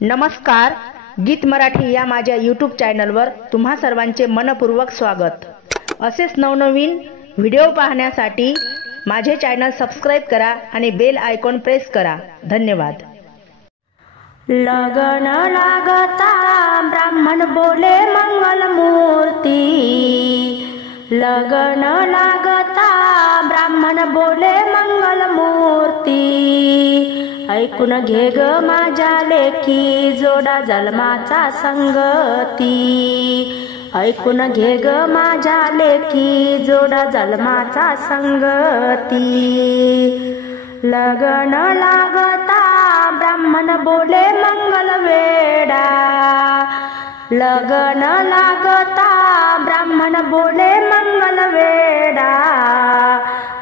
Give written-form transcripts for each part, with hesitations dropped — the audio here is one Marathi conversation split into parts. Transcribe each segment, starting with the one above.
नमस्कार, गीत मराठी या माझ्या यूट्यूब चॅनलवर तुम्हा सर्वांचे मनपूर्वक स्वागत। असेच नवनवीन व्हिडिओ पाहण्यासाठी माझे चॅनल सबस्क्राइब करा आणि बेल आयकॉन प्रेस करा। धन्यवाद। लगन लागता ब्राह्मण बोले मंगल मूर्ती, लगन लागता ब्राह्मण बोले मंगल मूर्ती। ऐकून घे ग माझ्या लेकी जोडा जन्माचा संगती, ऐकून घे ग माझ्या लेकी जोडा जन्माचा संगती। लगन लागता ब्राह्मण बोले मंगल वेडा, लगन लागता ब्राह्मण बोले मंगल वेडा।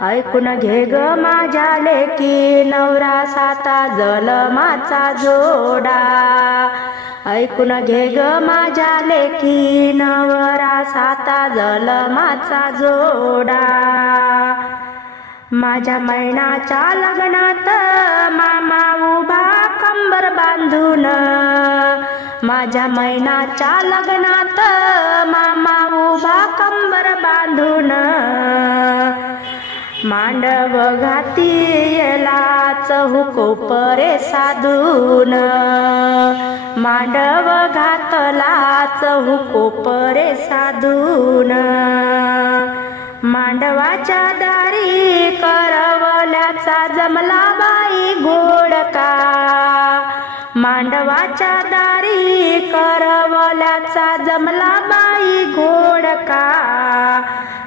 ऐकून घे ग माझ्या लेकी नवरा साता जन्माचा जोडा, ऐकून घे ग माझ्या लेकी नवरा साता जन्माचा जोडा। माझ्या मैनाच्या लग्नात मामा उभा कंबर बांधून, माझ्या मैनाच्या लग्नात मामा उभा कंबर बांधून। मांडव घाती येला चहुकोपरे साधून, मांडव घातला चहुकोपरे साधून। मांडवाच्या दारी करवल्याचा जमला बाई घोडका, मांडवाच्या दारी करवल्याचा जमला बाई घोडका।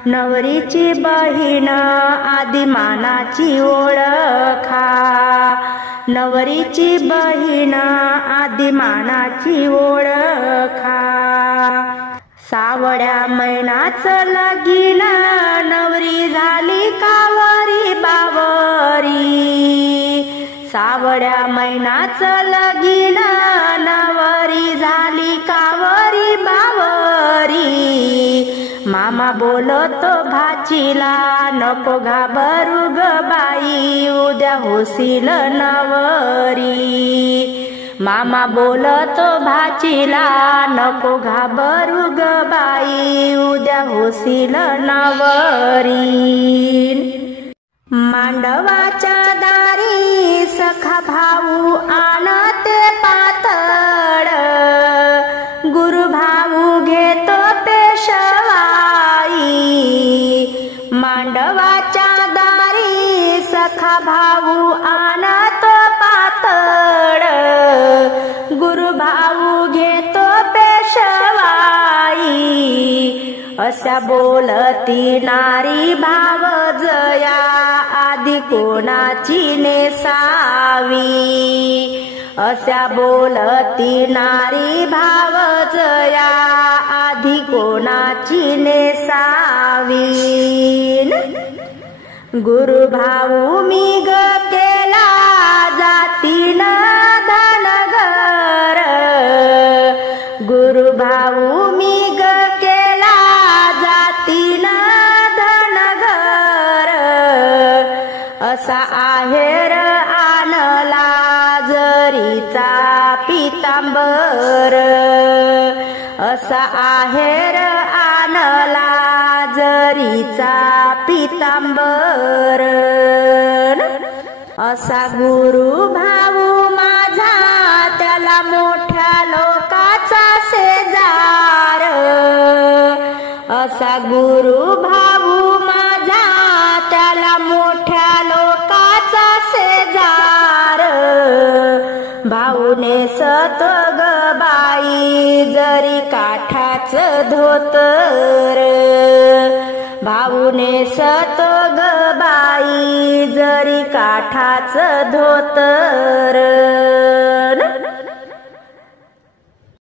नवरीची बहीण आदिमानाची ओळखा, नवरीची बहीण आदिमानाची ओळखा। सावड्या मैनाचं लगीन नवरी झाली कावरी बावरी, सावड्या मैनाचं लगीन नवरी झाली कावरी बावरी। मामा बोलतो भाचीला नको घाबरू ग बाई उद्या होशील नवरी, मामा बोलतो भाचीला नको घाबरू ग बाई उद्या होशील नवरी। मांडवाच्या दारी सखा भाऊ आणते पातळ, गुरु भाऊ घेतो पेशवाई। मांडवाच्या दारी सखा भाऊ आणतो पातळ, गुरु भाऊ घेतो पेशवाई। अशा बोलती नारी भाव जया आधी कोणाची नेसावी, अशा बोलती नारी भाव जया आधी कोणाची नेसावी। गुरु भाऊ मी ग केला जातीन धनगर, गुरु भाऊ मी ग केला जातीन धनगर। असा आहेर आणला जरीचा पितांबर, असा आहेर आणला जरीचा पितांबर। असा गुरु भाऊ माझा त्याला मोठ्या लोकाचा शेजार, असा गुरु भाऊ माझा त्याला मोठ्या लोकाचा शेजार। भाऊने सतो ग बाई जरी काठाच धोतर, भाऊने सतो ग बाई जरी काठाच धोतर।